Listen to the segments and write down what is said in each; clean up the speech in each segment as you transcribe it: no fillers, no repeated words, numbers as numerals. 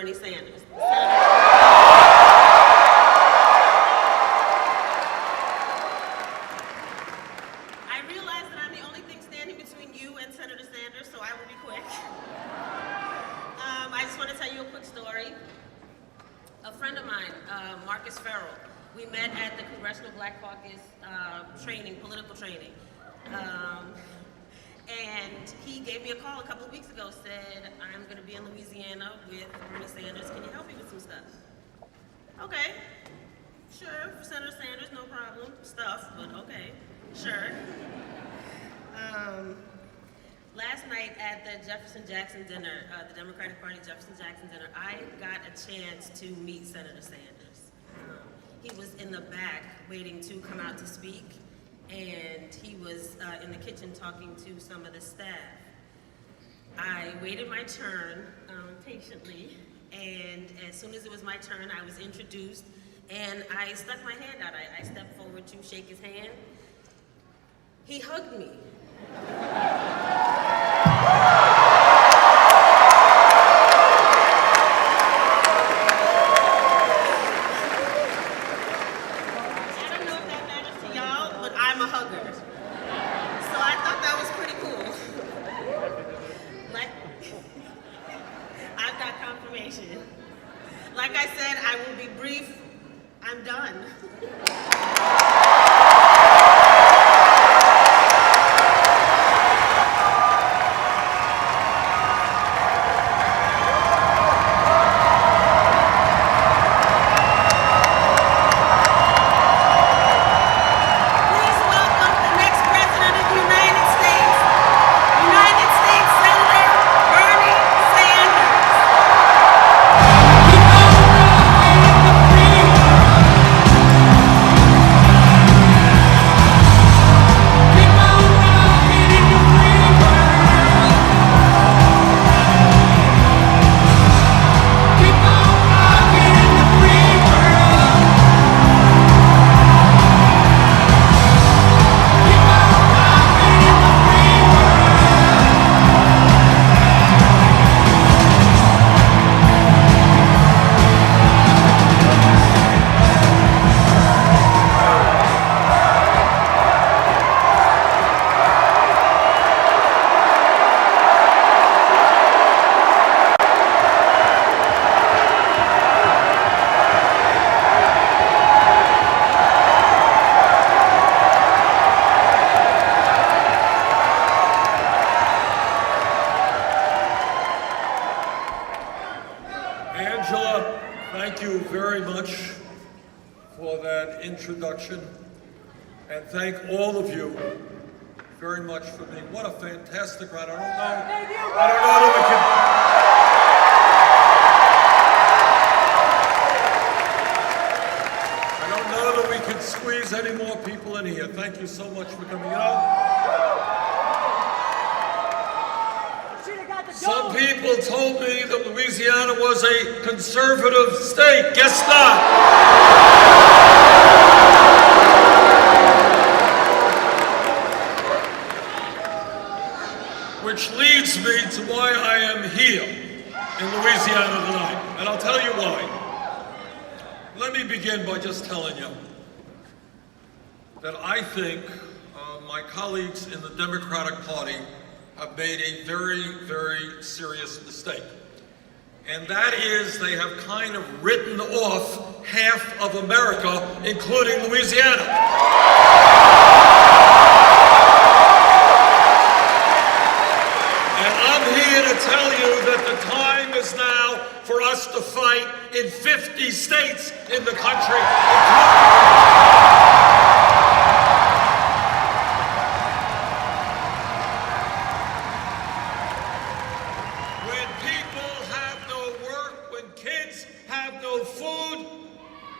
Bernie Sanders. I realize that I'm the only thing standing between you and Senator Sanders, so I will be quick. I just want to tell you a quick story. A friend of mine, Marcus Farrell, we met at the Congressional Black Caucus political training. And he gave me a call a couple of weeks ago, said, I'm going to be in Louisiana with Bernie Sanders. Can you help me with some stuff? Okay, sure, Senator Sanders, no problem. Stuff, but okay, sure. Last night at the Jefferson Jackson dinner, the Democratic Party Jefferson Jackson dinner, I got a chance to meet Senator Sanders. He was in the back waiting to come out to speak, and he was in the kitchen talking to some of the staff. I waited my turn patiently, and as soon as it was my turn, I was introduced, and I stuck my hand out. I stepped forward to shake his hand. He hugged me. Like I said, I will be brief. I'm done. Angela, thank you very much for that introduction, and thank all of you very much for being, what a fantastic ride. I don't know that we can squeeze any more people in here. Thank you so much for coming out. Some people told me that Louisiana was a conservative state. Guess not. Which leads me to why I am here in Louisiana tonight. And I'll tell you why. Let me begin by just telling you that I think my colleagues in the Democratic Party have made a very, very serious mistake. And that is they have kind of written off half of America, including Louisiana. And I'm here to tell you that the time is now for us to fight in 50 states in the country,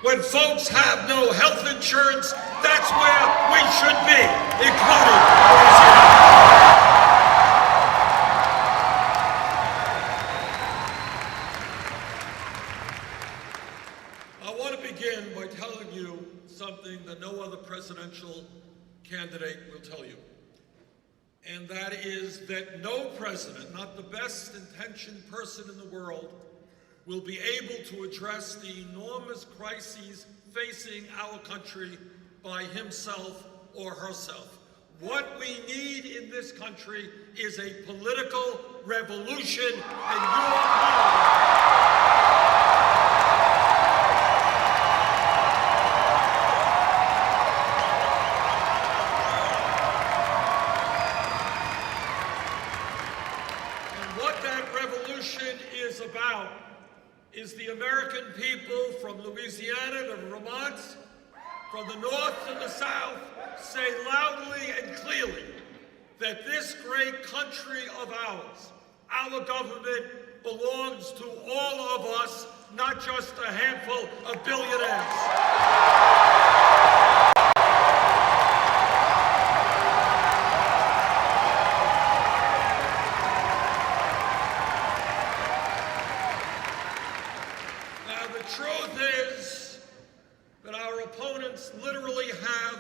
when folks have no health insurance. That's where we should be, including Louisiana. I want to begin by telling you something that no other presidential candidate will tell you. And that is that no president, not the best intentioned person in the world, will be able to address the enormous crises facing our country by himself or herself. What we need in this country is a political revolution, and your power. Is about is the American people from Louisiana to Vermont, from the north to the south, say loudly and clearly that this great country of ours, our government, belongs to all of us, not just a handful of billionaires. Literally have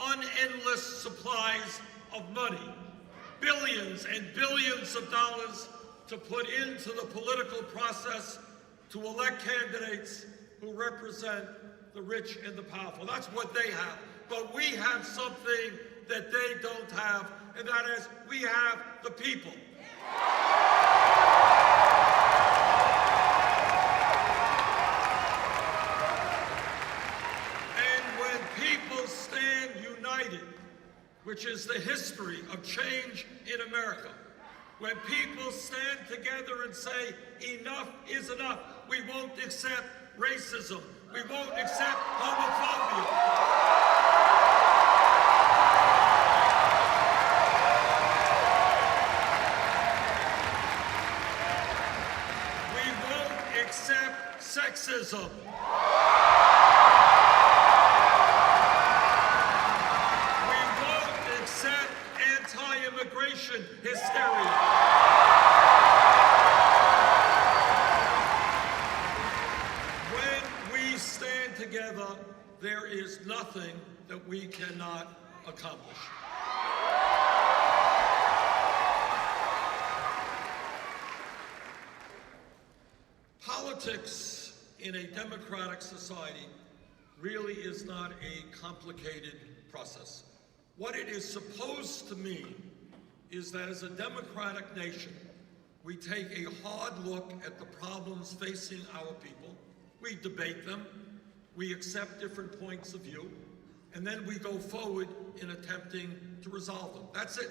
unendless supplies of money, billions and billions of dollars to put into the political process to elect candidates who represent the rich and the powerful. That's what they have. But we have something that they don't have, and that is we have the people. Which is the history of change in America. When people stand together and say, enough is enough, we won't accept racism, we won't accept homophobia. We won't accept sexism. Anti-immigration hysteria. When we stand together, there is nothing that we cannot accomplish. Politics in a democratic society really is not a complicated process. What it is supposed to mean is that as a democratic nation, we take a hard look at the problems facing our people, we debate them, we accept different points of view, and then we go forward in attempting to resolve them. That's it.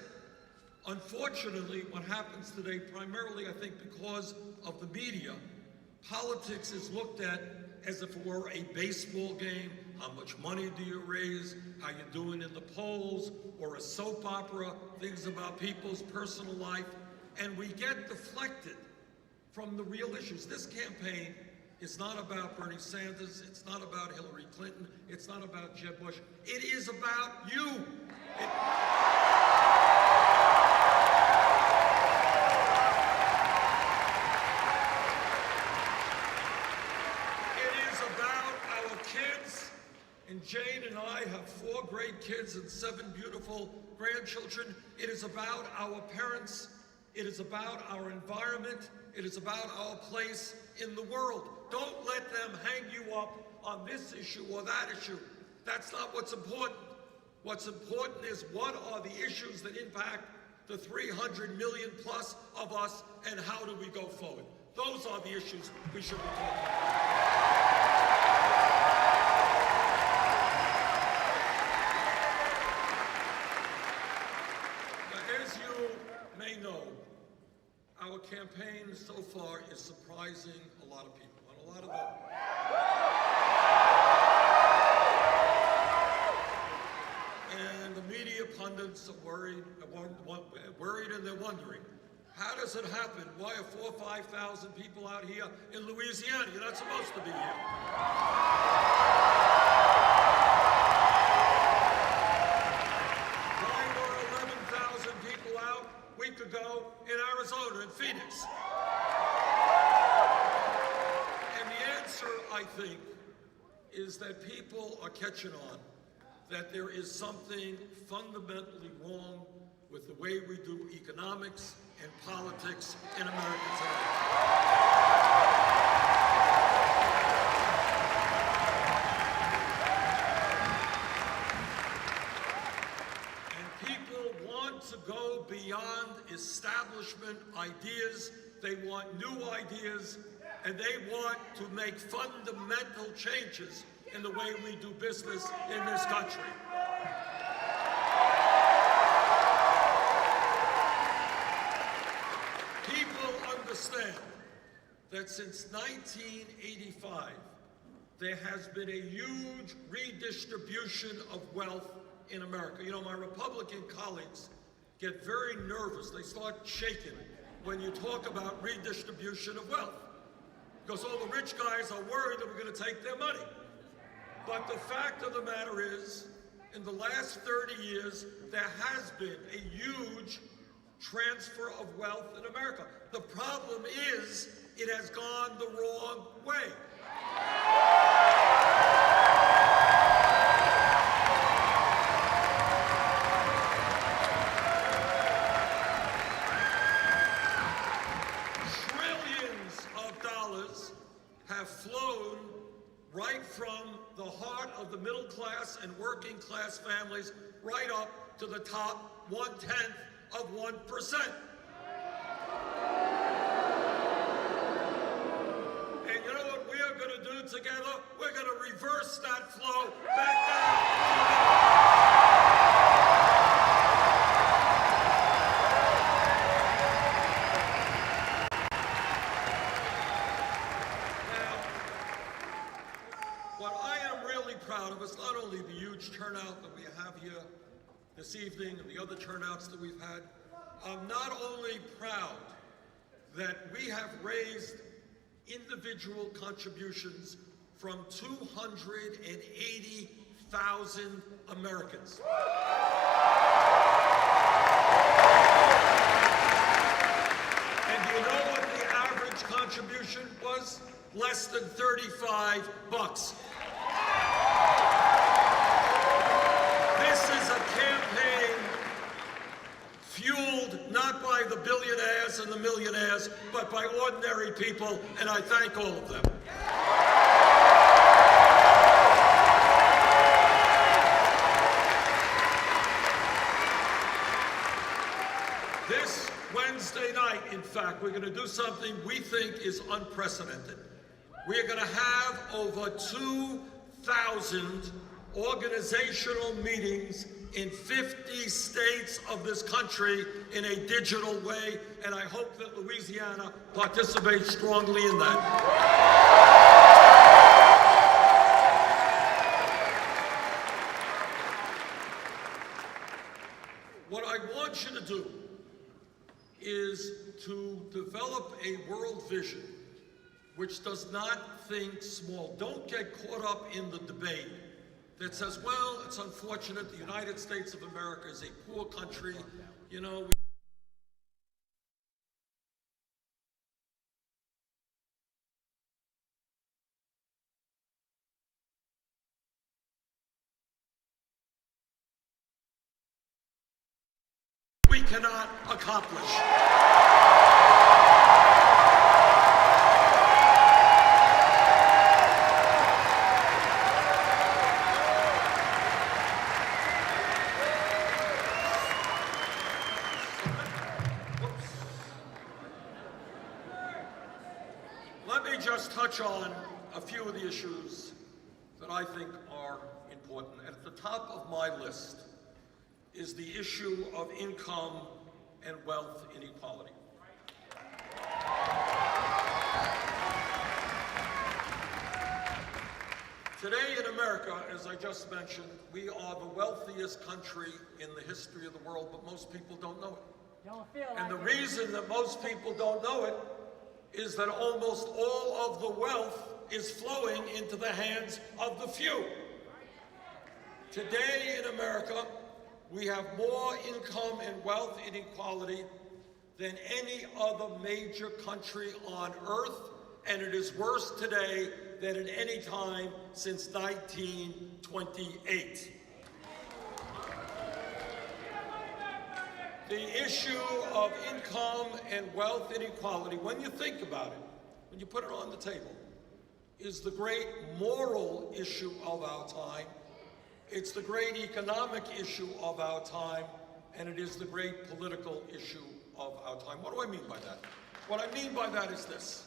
Unfortunately, what happens today, primarily I think because of the media, politics is looked at as if it were a baseball game. How much money do you raise? How you doing in the polls? Or a soap opera, things about people's personal life. And we get deflected from the real issues. This campaign is not about Bernie Sanders. It's not about Hillary Clinton. It's not about Jeb Bush. It is about you. And Jane and I have 4 great kids and 7 beautiful grandchildren. It is about our parents. It is about our environment. It is about our place in the world. Don't let them hang you up on this issue or that issue. That's not what's important. What's important is what are the issues that impact the 300 million plus of us, and how do we go forward? Those are the issues we should be talking about. Our campaign so far is surprising a lot of people, and a lot of them. And the media pundits are worried and they're wondering, how does it happen? Why are 4,000 or 5,000 people out here in Louisiana? You're not supposed to be here. Why were 11,000 people out a week ago in Arizona, in Phoenix? And the answer, I think, is that people are catching on that there is something fundamentally wrong with the way we do economics and politics in America today. And people want to go beyond establishment ideas. They want new ideas, and they want to make fundamental changes in the way we do business in this country. People understand that since 1985, there has been a huge redistribution of wealth in America. You know, my Republican colleagues get very nervous. They start shaking when you talk about redistribution of wealth, because all the rich guys are worried that we're going to take their money. But the fact of the matter is, in the last 30 years, there has been a huge transfer of wealth in America. The problem is, it has gone the wrong way. Trillions of dollars have flown right from the heart of the middle class and working class families right up to the top 1/10 of 1%. And you know what we are going to do together? We're going to reverse that flow back down. What I am really proud of is not only the huge turnout that we have here this evening and the other turnouts that we've had. I'm not only proud that we have raised individual contributions from 280,000 Americans. And do you know what the average contribution was? Less than $35. This is a campaign fueled not by the billionaires and the millionaires, but by ordinary people, and I thank all of them. This Wednesday night, in fact, we're going to do something we think is unprecedented. We are going to have over 2,000 organizational meetings in 50 states of this country in a digital way, and I hope that Louisiana participates strongly in that. What I want you to do is to develop a world vision which does not think small. Don't get caught up in the debate that says, well, it's unfortunate the United States of America is a poor country, you know. We cannot accomplish. Let me just touch on a few of the issues that I think are important. At the top of my list is the issue of income and wealth inequality. Today in America, as I just mentioned, we are the wealthiest country in the history of the world, but most people don't know it. And the reason that most people don't know it is that almost all of the wealth is flowing into the hands of the few. Today in America, we have more income and wealth inequality than any other major country on earth, and it is worse today than at any time since 1928. The issue of income and wealth inequality, when you think about it, when you put it on the table, is the great moral issue of our time. It's the great economic issue of our time, and it is the great political issue of our time. What do I mean by that? What I mean by that is this.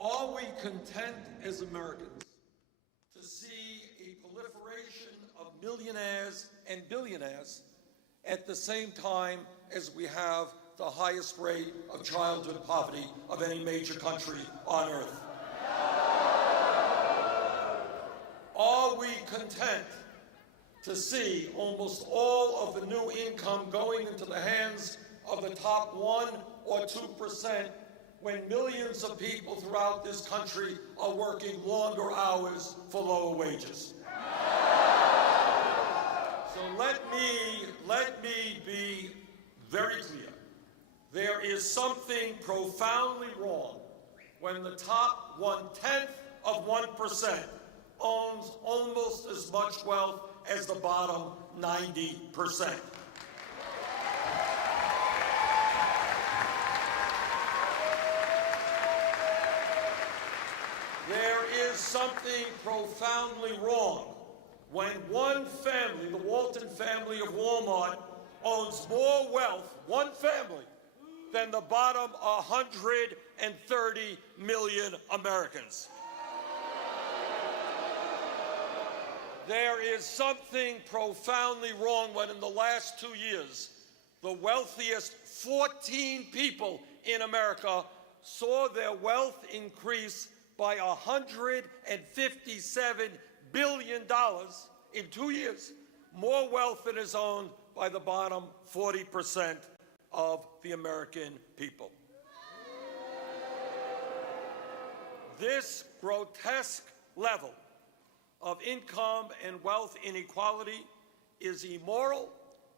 Are we content as Americans to see a proliferation of millionaires and billionaires at the same time as we have the highest rate of childhood poverty of any major country on earth? Are we content to see almost all of the new income going into the hands of the top 1 or 2% when millions of people throughout this country are working longer hours for lower wages? So let me be very clear. There is something profoundly wrong when the top 1/10 of 1% owns almost as much wealth as the bottom 90%. There is something profoundly wrong when one family, the Walton family of Walmart, owns more wealth, one family, than the bottom 130 million Americans. There is something profoundly wrong when in the last 2 years, the wealthiest 14 people in America saw their wealth increase by $157 billion in 2 years, more wealth than is owned by the bottom 40% of the American people. This grotesque level of income and wealth inequality is immoral,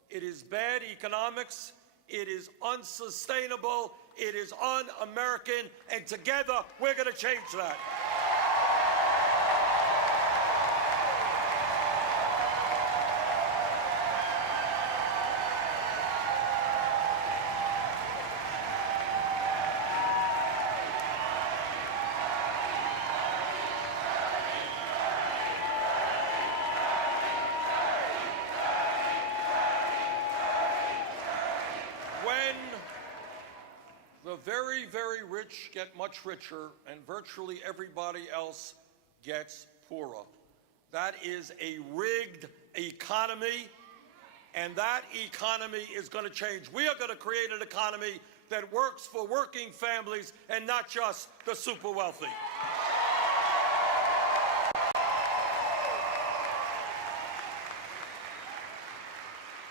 it is bad economics, it is unsustainable, it is un-American, and together we're going to change that. The very, very rich get much richer, and virtually everybody else gets poorer. That is a rigged economy, and that economy is going to change. We are going to create an economy that works for working families and not just the super wealthy.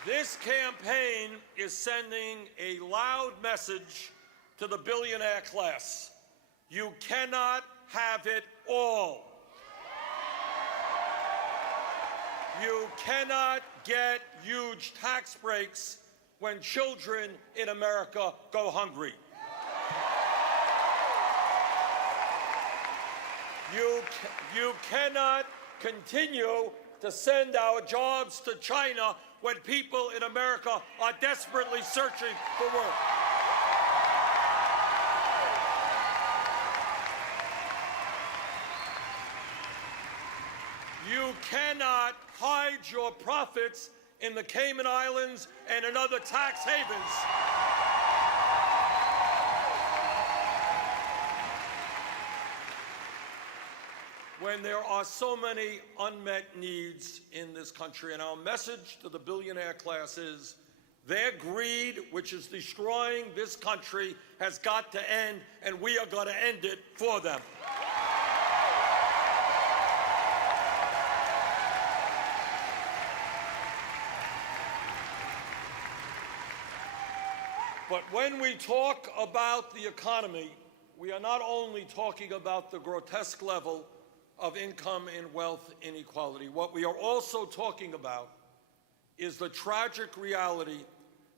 This campaign is sending a loud message to the billionaire class. You cannot have it all. You cannot get huge tax breaks when children in America go hungry. You cannot continue to send our jobs to China when people in America are desperately searching for work. You cannot hide your profits in the Cayman Islands and in other tax havens. When there are so many unmet needs in this country, and our message to the billionaire class is their greed, which is destroying this country, has got to end, and we are going to end it for them. But when we talk about the economy, we are not only talking about the grotesque level of income and wealth inequality. What we are also talking about is the tragic reality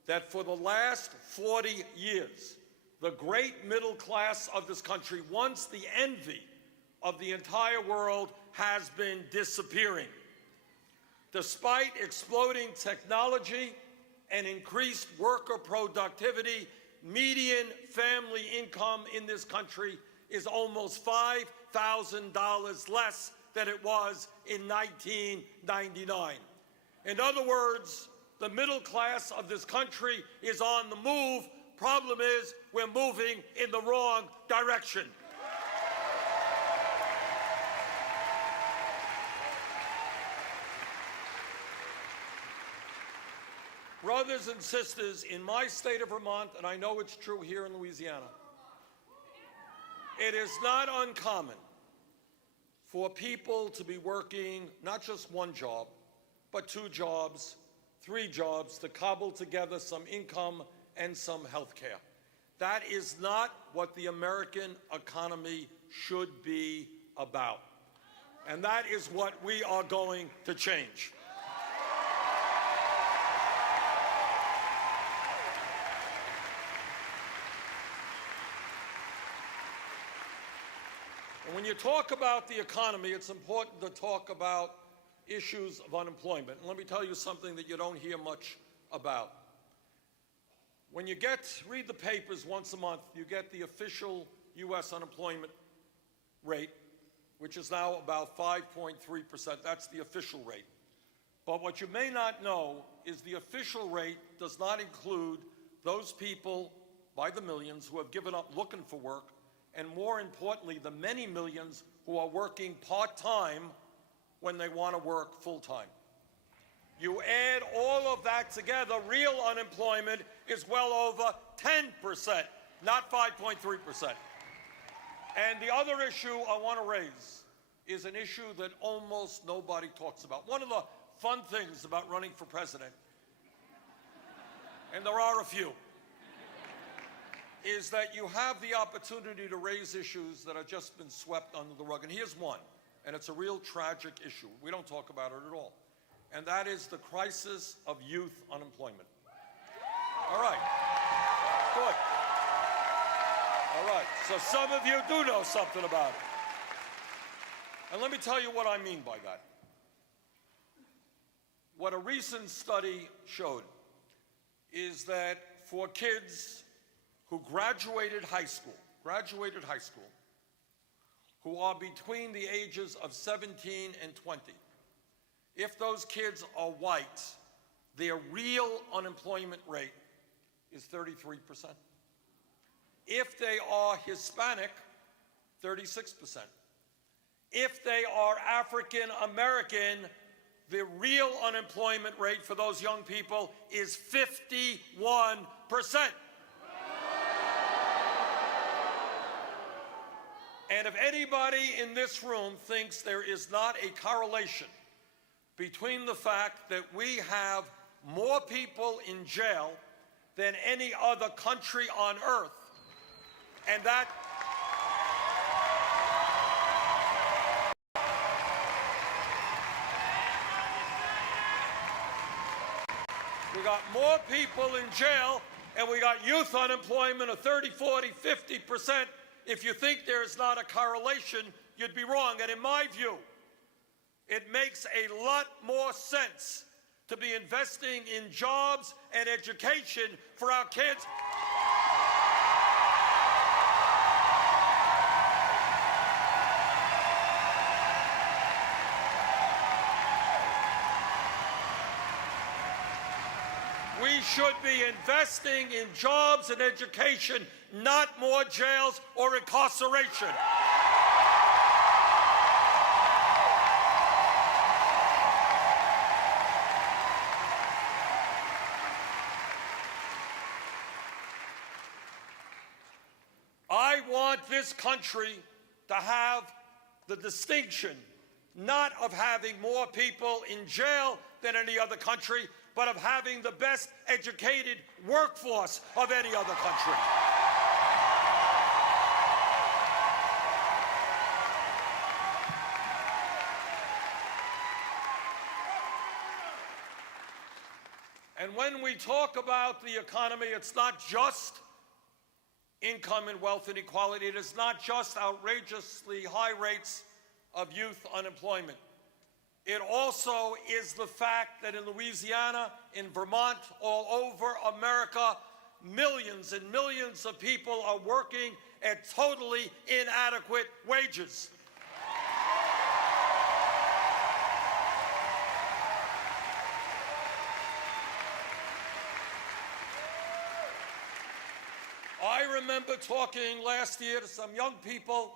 that for the last 40 years, the great middle class of this country, once the envy of the entire world, has been disappearing. Despite exploding technology and increased worker productivity, median family income in this country is almost $5,000 less than it was in 1999. In other words, the middle class of this country is on the move. Problem is, we're moving in the wrong direction. Brothers and sisters, in my state of Vermont, and I know it's true here in Louisiana, it is not uncommon for people to be working not just one job, but 2 jobs, 3 jobs to cobble together some income and some health care. That is not what the American economy should be about. And that is what we are going to change. And when you talk about the economy, it's important to talk about issues of unemployment. And let me tell you something that you don't hear much about. When you read the papers once a month, you get the official U.S. unemployment rate, which is now about 5.3%. That's the official rate. But what you may not know is the official rate does not include those people by the millions who have given up looking for work, and more importantly, the many millions who are working part-time when they want to work full-time. You add all of that together, real unemployment is well over 10%, not 5.3%. And the other issue I want to raise is an issue that almost nobody talks about. One of the fun things about running for president, and there are a few, is that you have the opportunity to raise issues that have just been swept under the rug. And here's one, and it's a real tragic issue. We don't talk about it at all. And that is the crisis of youth unemployment. All right, good. All right, so some of you do know something about it. And let me tell you what I mean by that. What a recent study showed is that for kids who graduated high school, who are between the ages of 17 and 20, if those kids are white, their real unemployment rate is 33%. If they are Hispanic, 36%. If they are African American, the real unemployment rate for those young people is 51%. And if anybody in this room thinks there is not a correlation between the fact that we have more people in jail than any other country on earth, and that we got more people in jail and we got youth unemployment of 30, 40, 50%. If you think there's not a correlation, you'd be wrong. And in my view, it makes a lot more sense to be investing in jobs and education for our kids. We should be investing in jobs and education, not more jails or incarceration. I want this country to have the distinction not of having more people in jail than any other country, but of having the best educated workforce of any other country. And when we talk about the economy, it's not just income and wealth inequality. It is not just outrageously high rates of youth unemployment. It also is the fact that in Louisiana, in Vermont, all over America, millions and millions of people are working at totally inadequate wages. I remember talking last year to some young people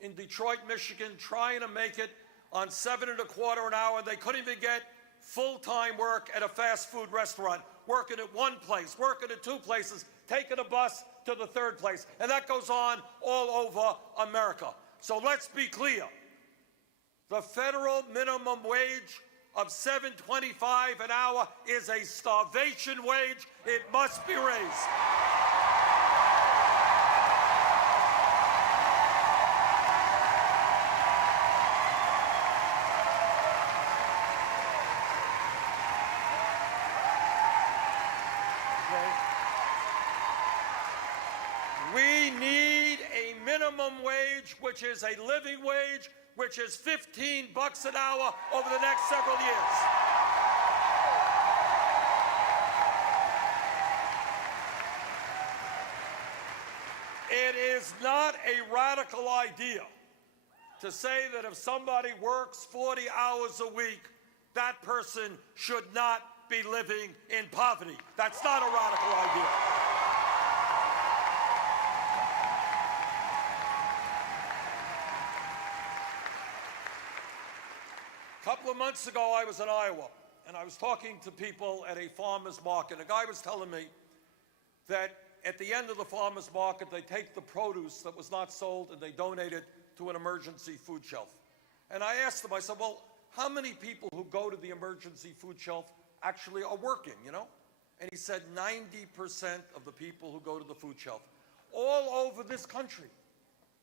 in Detroit, Michigan, trying to make it on $7.25 an hour. They couldn't even get full-time work at a fast food restaurant, working at one place, working at two places, taking a bus to the third place. And that goes on all over America. So let's be clear. The federal minimum wage of $7.25 an hour is a starvation wage. It must be raised. We need a minimum wage, which is a living wage, which is $15 an hour over the next several years. It is not a radical idea to say that if somebody works 40 hours a week, that person should not be living in poverty. That's not a radical idea. A couple of months ago, I was in Iowa, and I was talking to people at a farmer's market. A guy was telling me that at the end of the farmer's market, they take the produce that was not sold and they donate it to an emergency food shelf. And I asked him, I said, well, how many people who go to the emergency food shelf actually are working, you know? And he said 90% of the people who go to the food shelf. All over this country,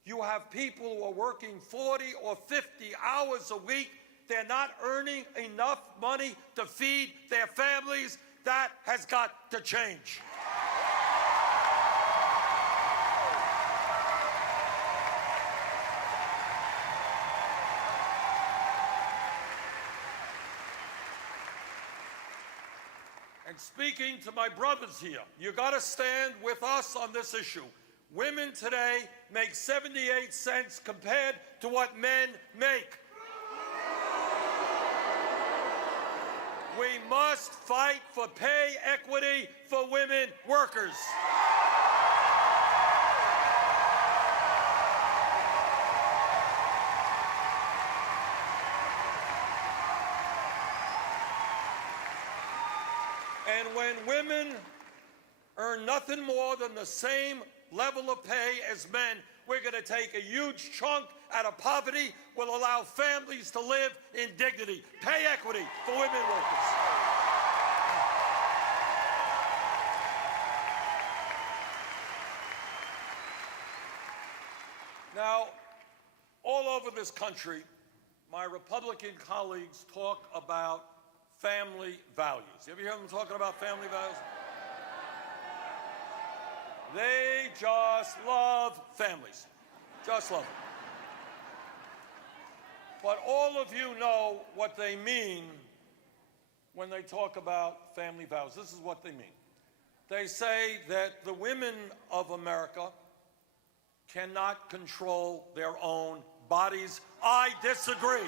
you have people who are working 40 or 50 hours a week. They're not earning enough money to feed their families. That has got to change. And speaking to my brothers here, you got to stand with us on this issue. Women today make 78 cents compared to what men make. We must fight for pay equity for women workers. And when women earn nothing more than the same level of pay as men, we're going to take a huge chunk out of poverty, will allow families to live in dignity. Pay equity for women workers. Now, all over this country, my Republican colleagues talk about family values. You ever hear them talking about family values? They just love families. Just love them. But all of you know what they mean when they talk about family values. This is what they mean. They say that the women of America cannot control their own bodies. I disagree.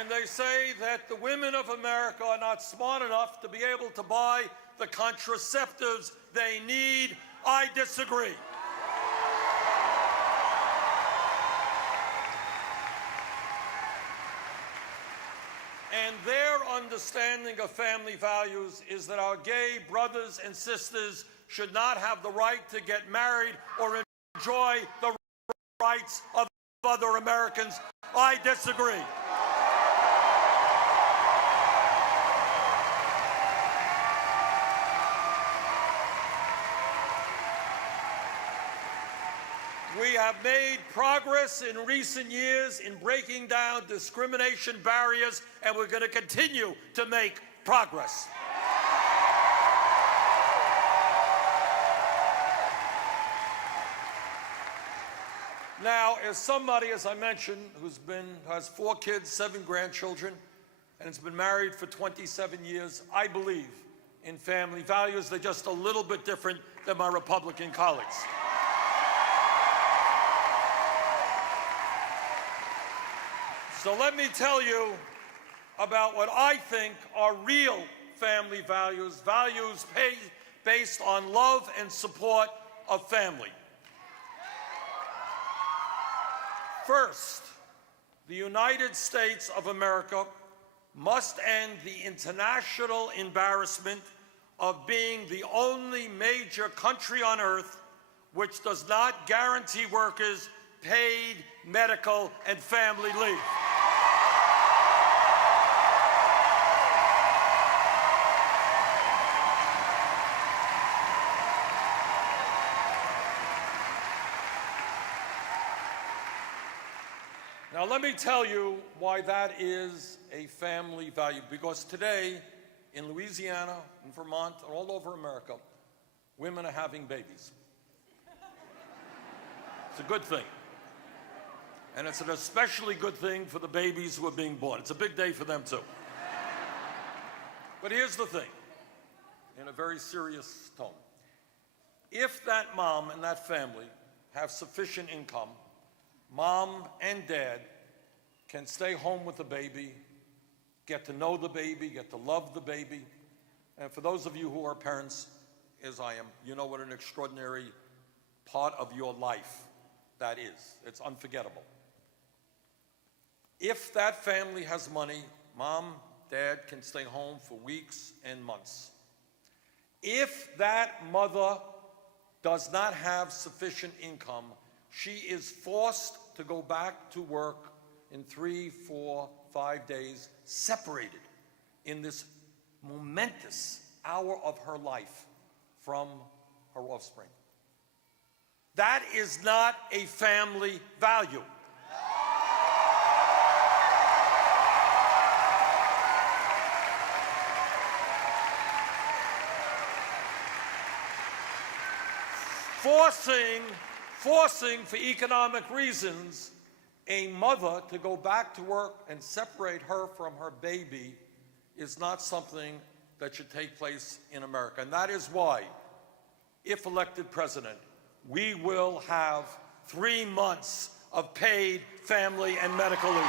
And they say that the women of America are not smart enough to be able to buy the contraceptives they need. I disagree. And their understanding of family values is that our gay brothers and sisters should not have the right to get married or enjoy the rights of other Americans. I disagree. We have made progress in recent years in breaking down discrimination barriers, and we're going to continue to make progress. Now, as somebody, as I mentioned, has 4 kids, 7 grandchildren, and has been married for 27 years, I believe in family values. They're just a little bit different than my Republican colleagues. So let me tell you about what I think are real family values, values based on love and support of family. First, the United States of America must end the international embarrassment of being the only major country on earth which does not guarantee workers paid medical and family leave. Now, let me tell you why that is a family value. Because today, in Louisiana, in Vermont, and all over America, women are having babies. It's a good thing. And it's an especially good thing for the babies who are being born. It's a big day for them, too. But here's the thing, in a very serious tone. If that mom and that family have sufficient income, mom and dad can stay home with the baby, get to know the baby, get to love the baby. And for those of you who are parents, as I am, you know what an extraordinary part of your life that is. It's unforgettable. If that family has money, mom, dad can stay home for weeks and months. If that mother does not have sufficient income, she is forced to go back to work in 3, 4, 5 days, separated in this momentous hour of her life from her offspring. That is not a family value. Forcing for economic reasons a mother to go back to work and separate her from her baby is not something that should take place in America. And that is why, if elected president, we will have 3 months of paid family and medical leave.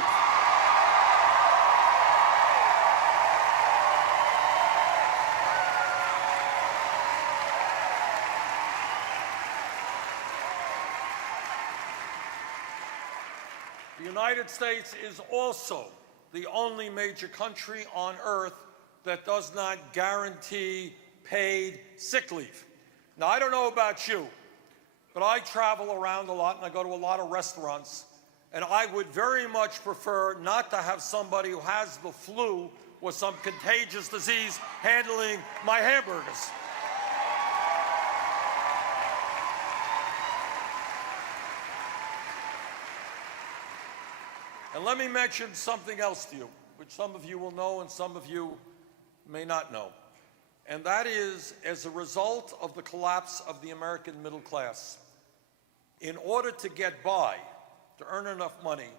The United States is also the only major country on earth that does not guarantee paid sick leave. Now, I don't know about you, but I travel around a lot and I go to a lot of restaurants, and I would very much prefer not to have somebody who has the flu or some contagious disease handling my hamburgers. And let me mention something else to you, which some of you will know and some of you may not know. And that is, as a result of the collapse of the American middle class, in order to get by, to earn enough money,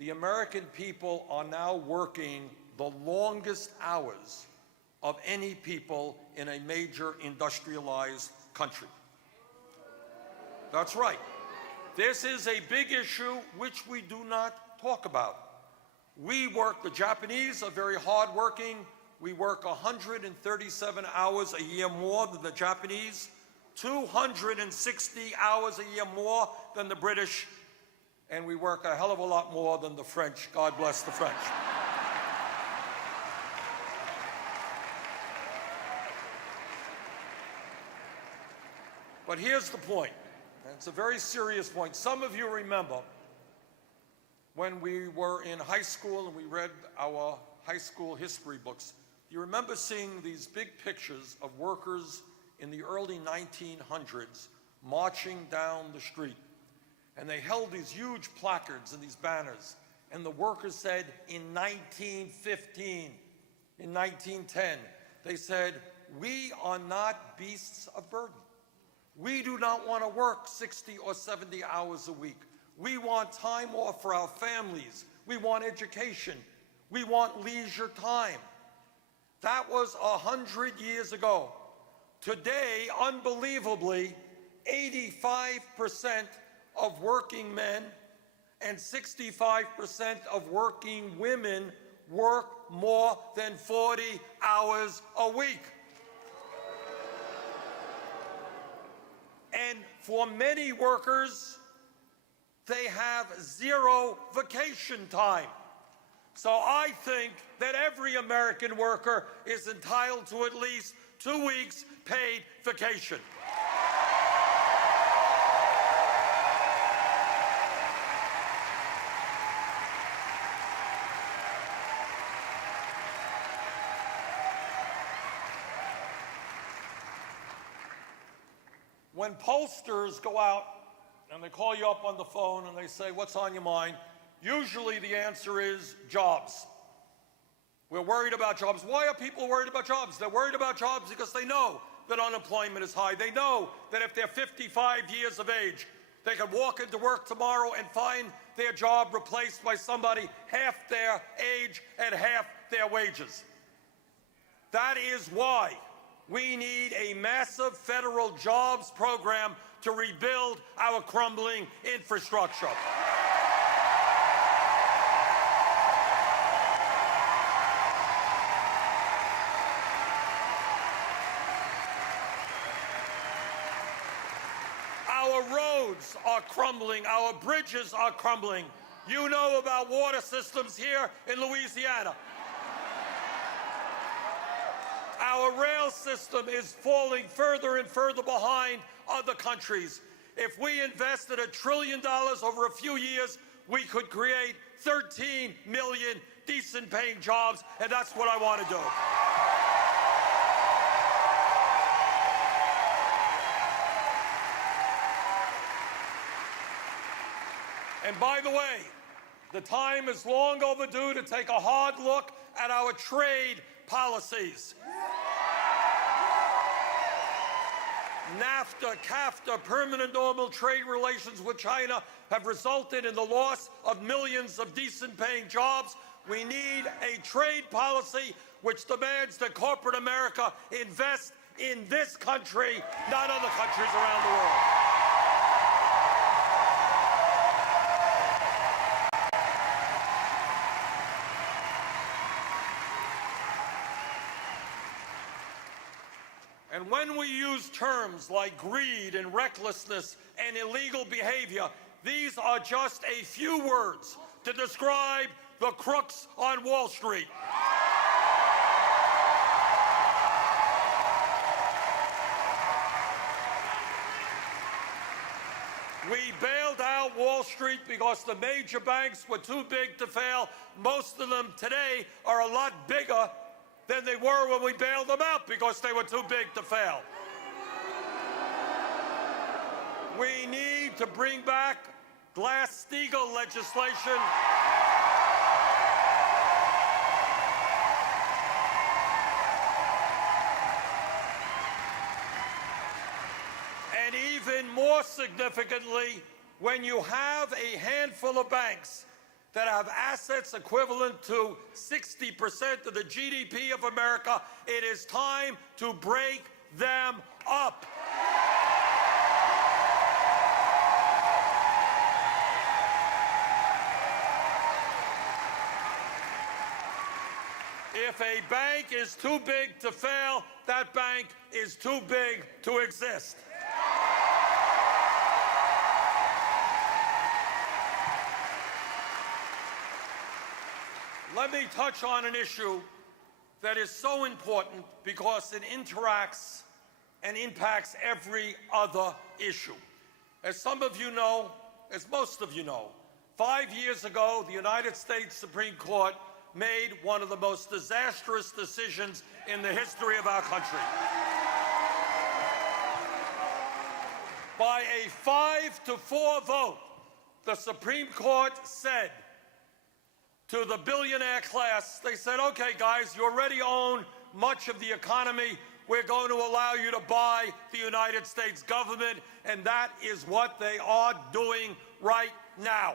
the American people are now working the longest hours of any people in a major industrialized country. That's right. This is a big issue which we do not talk about. We work, the Japanese are very hardworking. We work 137 hours a year more than the Japanese, 260 hours a year more than the British, and we work a hell of a lot more than the French. God bless the French. But here's the point, and it's a very serious point. Some of you remember when we were in high school and we read our high school history books. You remember seeing these big pictures of workers in the early 1900s marching down the street. And they held these huge placards and these banners. And the workers said, in 1915, in 1910, they said, "We are not beasts of burden. We do not want to work 60 or 70 hours a week. We want time off for our families. We want education. We want leisure time. That was 100 years ago. Today, unbelievably, 85% of working men and 65% of working women work more than 40 hours a week. And for many workers, they have zero vacation time. So I think that every American worker is entitled to at least 2 weeks paid vacation. When pollsters go out and they call you up on the phone and they say, "What's on your mind?" usually the answer is jobs. We're worried about jobs. Why are people worried about jobs? They're worried about jobs because they know that unemployment is high. They know that if they're 55 years of age, they can walk into work tomorrow and find their job replaced by somebody half their age and half their wages. That is why we need a massive federal jobs program to rebuild our crumbling infrastructure. Our roads are crumbling. Our bridges are crumbling. You know about water systems here in Louisiana. Our rail system is falling further and further behind other countries. If we invested $1 trillion over a few years, we could create 13 million decent-paying jobs, and that's what I want to do. And by the way, the time is long overdue to take a hard look at our trade policies. NAFTA, CAFTA, permanent normal trade relations with China have resulted in the loss of millions of decent-paying jobs. We need a trade policy which demands that corporate America invest in this country, not other countries around the world. And when we use terms like greed and recklessness and illegal behavior, these are just a few words to describe the crooks on Wall Street. We bailed out Wall Street because the major banks were too big to fail. Most of them today are a lot bigger than they were when we bailed them out because they were too big to fail. We need to bring back Glass-Steagall legislation. And even more significantly, when you have a handful of banks that have assets equivalent to 60% of the GDP of America, it is time to break them up. If a bank is too big to fail, that bank is too big to exist. Let me touch on an issue that is so important because it interacts and impacts every other issue. As some of you know, as most of you know, 5 years ago, the United States Supreme Court made one of the most disastrous decisions in the history of our country. By a 5-4 vote, the Supreme Court said to the billionaire class, they said, "Okay, guys, you already own much of the economy. we're going to allow you to buy the United States government, and that is what they are doing right now.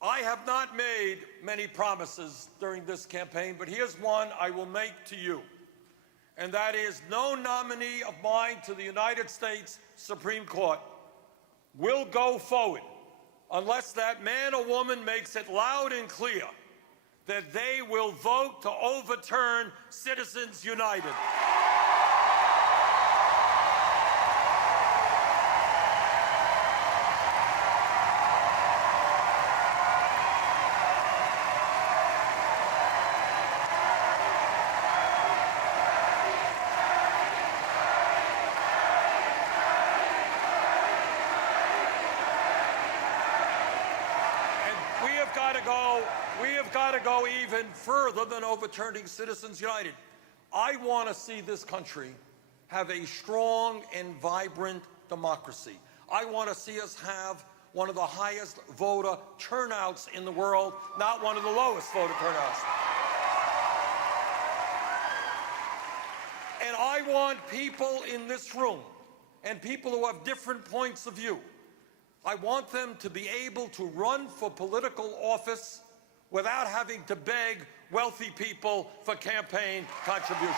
I have not made many promises during this campaign, but here's one I will make to you, and that is no nominee of mine to the United States Supreme Court will go forward unless that man or woman makes it loud and clear that they will vote to overturn Citizens United. We have got to go even further than overturning Citizens United. I want to see this country have a strong and vibrant democracy. I want to see us have one of the highest voter turnouts in the world, not one of the lowest voter turnouts. And I want people in this room and people who have different points of view, I want them to be able to run for political office without having to beg wealthy people for campaign contributions.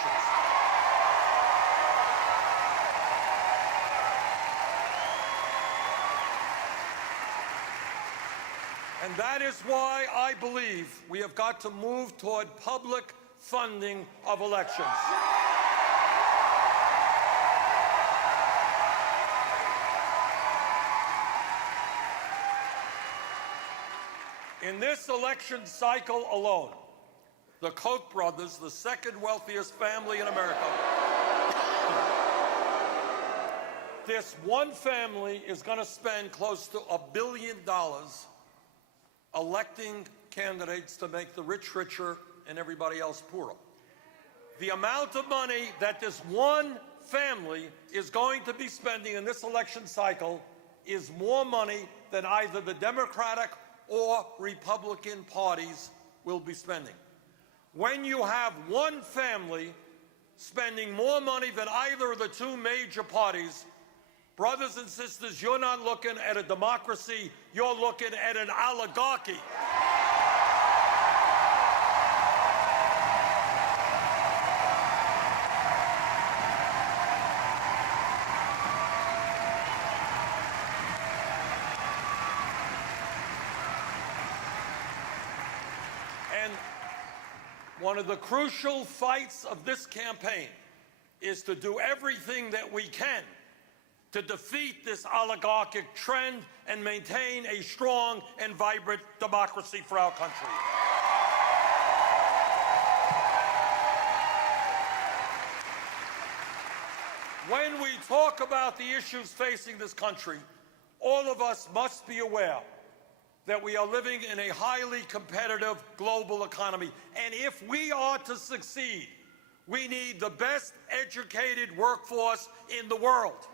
And that is why I believe we have got to move toward public funding of elections. In this election cycle alone, the Koch brothers, the second wealthiest family in America, this one family is going to spend close to $1 billion electing candidates to make the rich richer and everybody else poorer. The amount of money that this one family is going to be spending in this election cycle is more money than either the Democratic or Republican parties will be spending. When you have one family spending more money than either of the two major parties, brothers and sisters, you're not looking at a democracy, you're looking at an oligarchy. One of the crucial fights of this campaign is to do everything that we can to defeat this oligarchic trend and maintain a strong and vibrant democracy for our country. When we talk about the issues facing this country, all of us must be aware that we are living in a highly competitive global economy. And if we are to succeed, we need the best educated workforce in the world.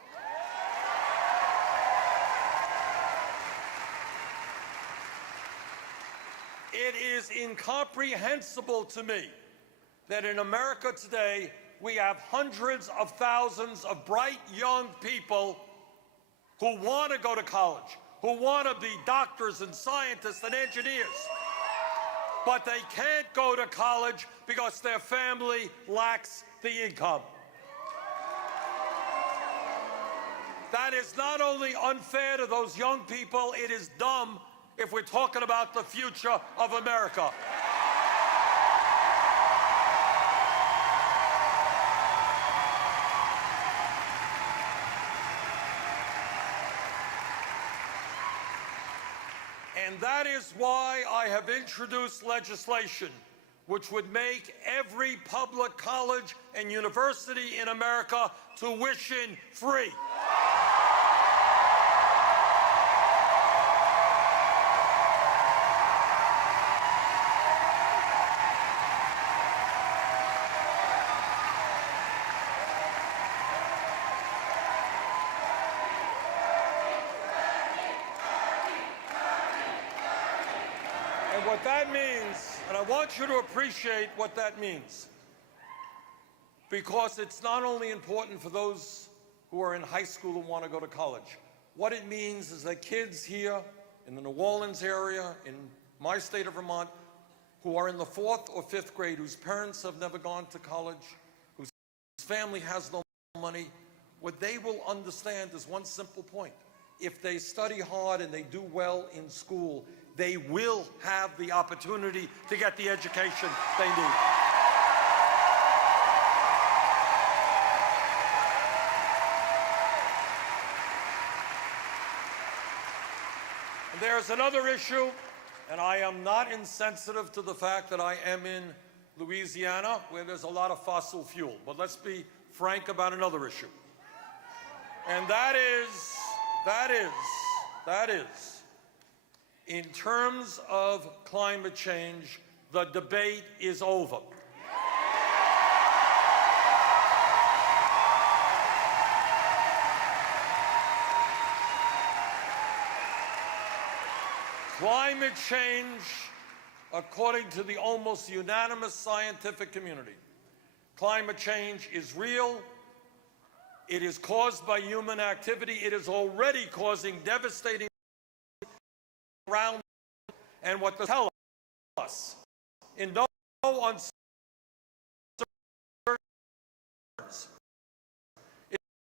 It is incomprehensible to me that in America today, we have hundreds of thousands of bright young people who want to go to college, who want to be doctors and scientists and engineers, but they can't go to college because their family lacks the income. That is not only unfair to those young people, it is dumb if we're talking about the future of America. And that is why I have introduced legislation which would make every public college and university in America tuition free. what that means, and I want you to appreciate what that means, because it's not only important for those who are in high school and want to go to college. What it means is that kids here in the New Orleans area, in my state of Vermont, who are in the 4th or 5th grade, whose parents have never gone to college, whose family has no money, what they will understand is one simple point. If they study hard and they do well in school, they will have the opportunity to get the education they need. And there's another issue, and I am not insensitive to the fact that I am in Louisiana, where there's a lot of fossil fuel. But let's be frank about another issue. And that is, in terms of climate change, the debate is over. Climate change, according to the almost unanimous scientific community, climate change is real. It is caused by human activity. It is already causing devastating around, and what they tell us in no uncertain terms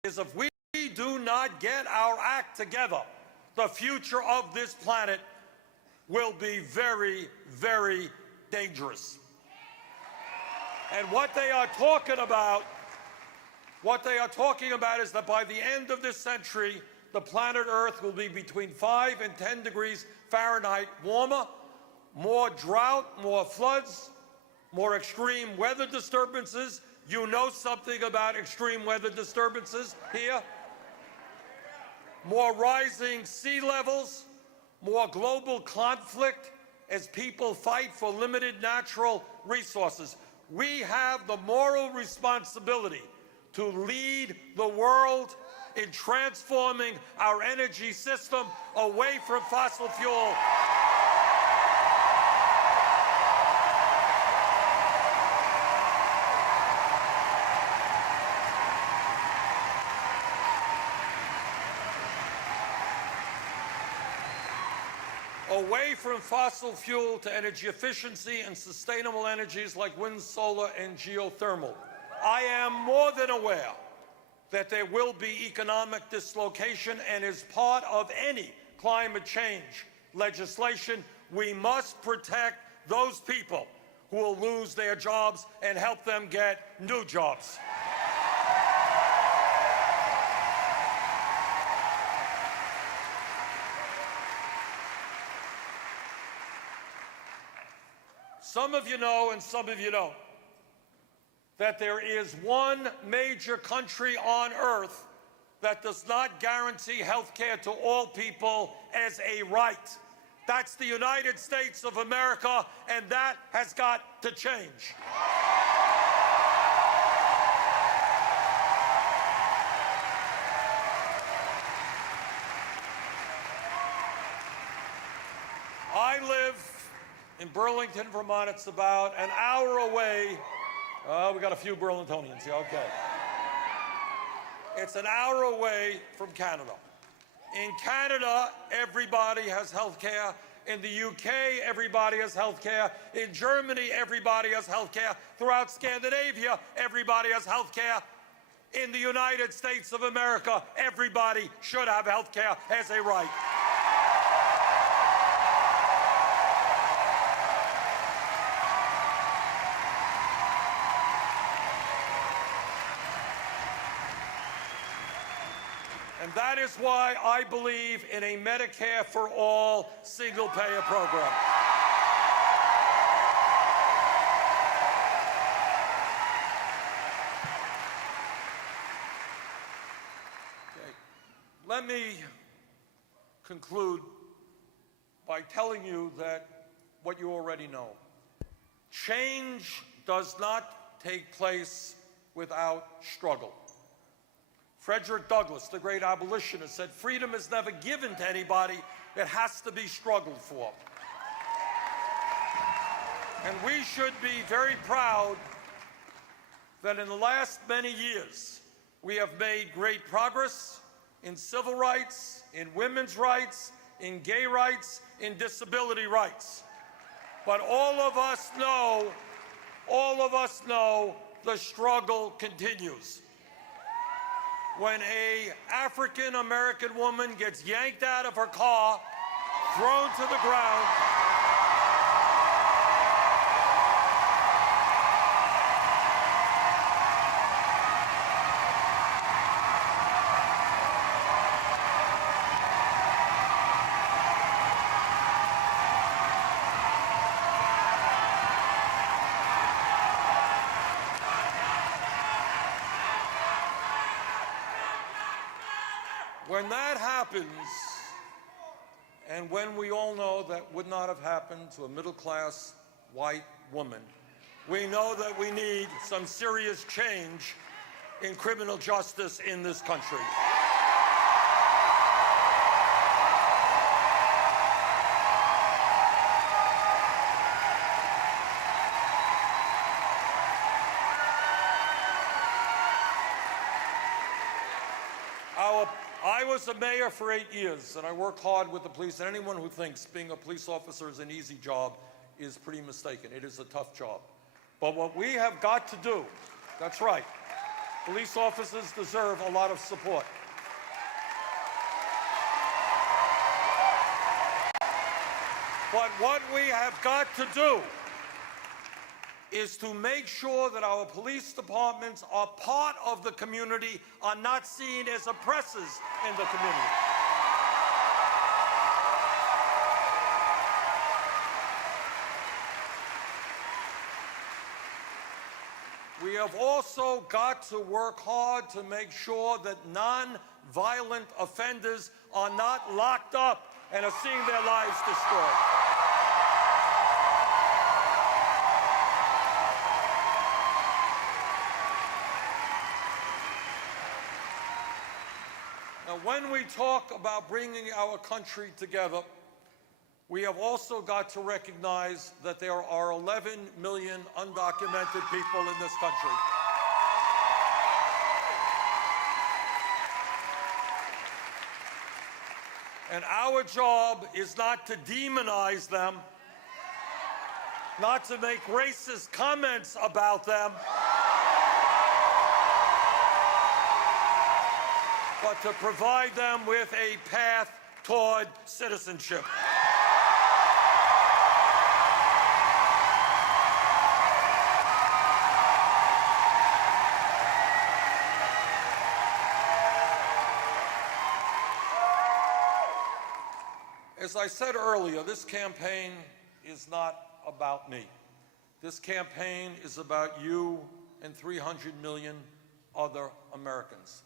is if we do not get our act together, the future of this planet will be very, very dangerous. And what they are talking about is that by the end of this century, the planet Earth will be between 5 and 10 degrees Fahrenheit warmer, more drought, more floods, more extreme weather disturbances. You know something about extreme weather disturbances here. More rising sea levels, more global conflict as people fight for limited natural resources. We have the moral responsibility to lead the world in transforming our energy system away from fossil fuel. Away from fossil fuel to energy efficiency and sustainable energies like wind, solar, and geothermal. I am more than aware that there will be economic dislocation, and as part of any climate change legislation, we must protect those people who will lose their jobs and help them get new jobs. Some of you know and some of you don't that there is one major country on earth that does not guarantee health care to all people as a right. That's the United States of America, and that has got to change. I live in Burlington, Vermont. It's about an hour away. We got a few Burlingtonians here, okay. It's an hour away from Canada. In Canada, everybody has health care. In the UK, everybody has health care. In Germany, everybody has health care. Throughout Scandinavia, everybody has health care. In the United States of America, everybody should have health care as a right. And that is why I believe in a Medicare for All single-payer program. Okay. Let me conclude by telling you that what you already know. Change does not take place without struggle. Frederick Douglass, the great abolitionist, said freedom is never given to anybody, it has to be struggled for. And we should be very proud that in the last many years, we have made great progress in civil rights, in women's rights, in gay rights, in disability rights. But all of us know the struggle continues. When an African American woman gets yanked out of her car, thrown to the ground, when that happens, and when we all know that would not have happened to a middle-class white woman, we know that we need some serious change in criminal justice in this country. I was a mayor for 8 years, and I worked hard with the police, and anyone who thinks being a police officer is an easy job is pretty mistaken. It is a tough job. But what we have got to do, that's right, police officers deserve a lot of support. But what we have got to do is to make sure that our police departments are part of the community, are not seen as oppressors in the community. We have also got to work hard to make sure that non-violent offenders are not locked up and are seeing their lives destroyed. Now, when we talk about bringing our country together, we have also got to recognize that there are 11 million undocumented people in this country. And our job is not to demonize them, not to make racist comments about them, but to provide them with a path toward citizenship. As I said earlier, this campaign is not about me. This campaign is about you and 300 million other Americans.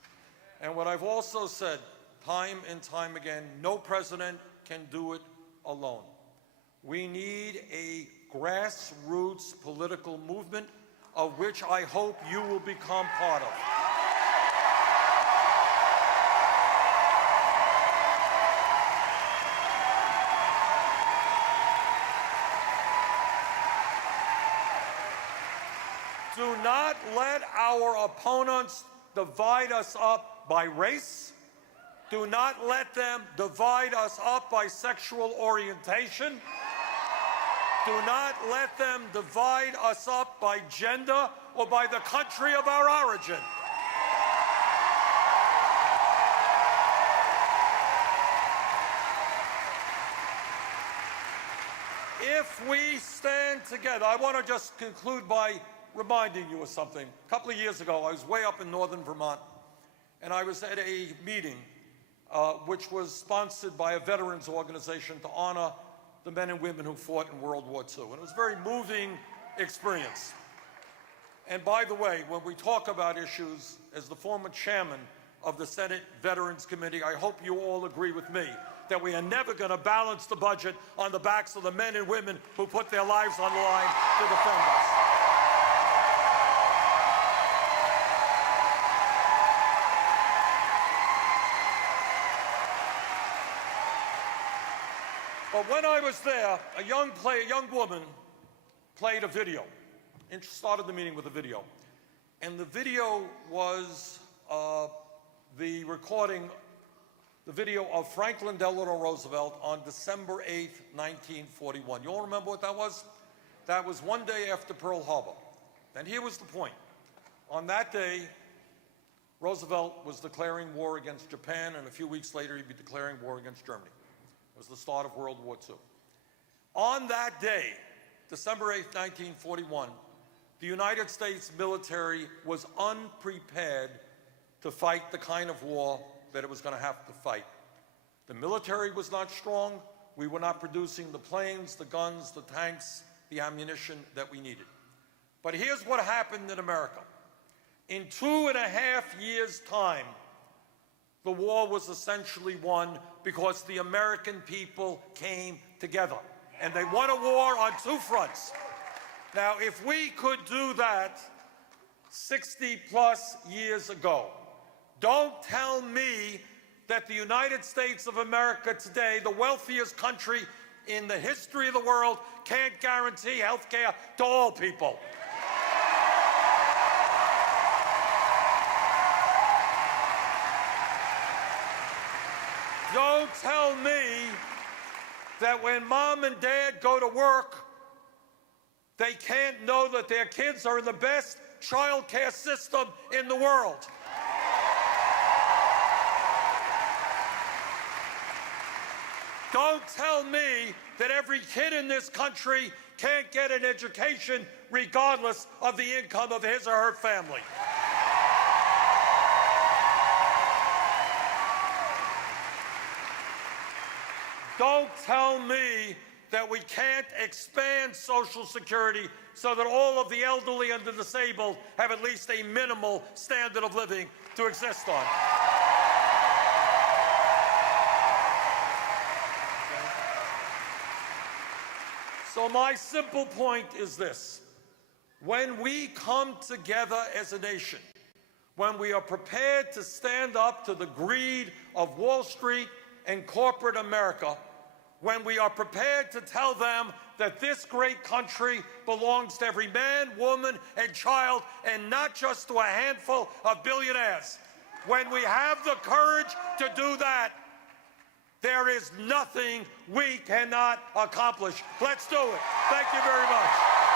And what I've also said time and time again, no president can do it alone. We need a grassroots political movement of which I hope you will become part of. Do not let our opponents divide us up by race. Do not let them divide us up by sexual orientation. Do not let them divide us up by gender or by the country of our origin. If we stand together, I want to just conclude by reminding you of something. A couple of years ago, I was way up in northern Vermont, and I was at a meeting which was sponsored by a veterans organization to honor the men and women who fought in World War II. And it was a very moving experience. And by the way, when we talk about issues, as the former chairman of the Senate Veterans Committee, I hope you all agree with me that we are never going to balance the budget on the backs of the men and women who put their lives on the line to defend us. But when I was there, a young woman played a video, and started the meeting with a video. And the video was the recording, the video of Franklin Delano Roosevelt on December 8th, 1941. You all remember what that was? That was one day after Pearl Harbor. And here was the point. On that day, Roosevelt was declaring war against Japan, and a few weeks later, he'd be declaring war against Germany. It was the start of World War II. On that day, December 8th, 1941, the United States military was unprepared to fight the kind of war that it was going to have to fight. The military was not strong. We were not producing the planes, the guns, the tanks, the ammunition that we needed. But here's what happened in America. In 2.5 years' time, the war was essentially won because the American people came together. And they won a war on two fronts. Now, if we could do that 60-plus years ago, don't tell me that the United States of America today, the wealthiest country in the history of the world, can't guarantee health care to all people. Don't tell me that when mom and dad go to work, they can't know that their kids are in the best child care system in the world. Don't tell me that every kid in this country can't get an education regardless of the income of his or her family. Don't tell me that we can't expand Social Security so that all of the elderly and the disabled have at least a minimal standard of living to exist on. So my simple point is this. When we come together as a nation, when we are prepared to stand up to the greed of Wall Street and corporate America, when we are prepared to tell them that this great country belongs to every man, woman, and child, and not just to a handful of billionaires, when we have the courage to do that, there is nothing we cannot accomplish. Let's do it. Thank you very much.